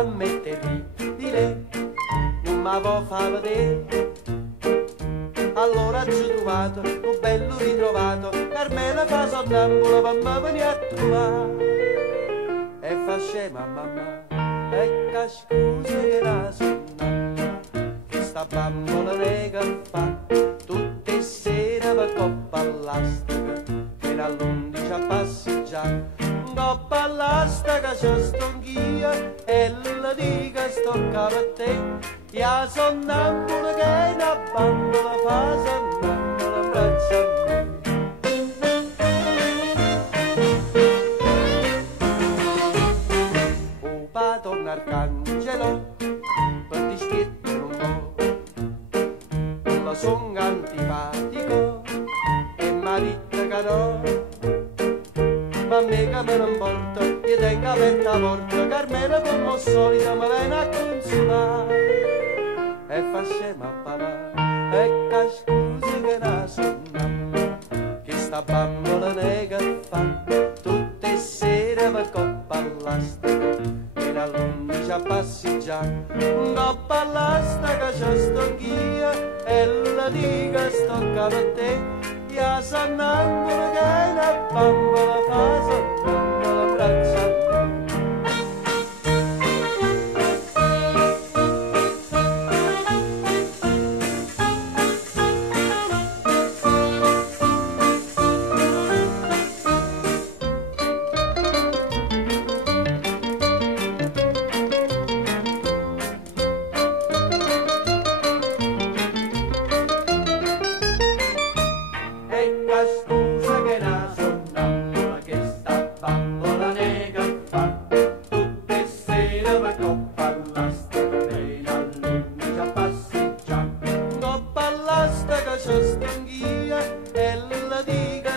ammettere di lei non mi può far vedere. Allora ci ho trovato un bello ritrovato, Carmela fa sonnambula per me venire a trovare. E fa scema mamma, ecco scusa che la sonnambula, che sta bambola nega fa tutte le sere per coppa all'astica, fino all'11 a passeggiare. Coppa all'astica c'è stonchia e la dica stocca per te. Ya sonnambula che una bambola fa sonnambula in braccio a me. O padrone Arcangelo per dispetto un po', la son antipatico e marito caro, ma me che me ne importa, io tengo aperta la porta, Carmela come al solito mi viene a consolare. E fa scema papà, ecco scusa che la sonnambula, che sta bambola nega fa tutte le sere per coppa all'astica, e all'11 a passeggiare. Coppa all'astica c'è stonchia e la dica stocca per te. Ya sonnambula che una bambola fa sonnambula in braccio a me. Scusa che la sonnambula, che sta bambola nega fa tutte le sere per coppa all'astica, fino all'11 a passeggiare. Coppa all'astica c'è stonchia e la dica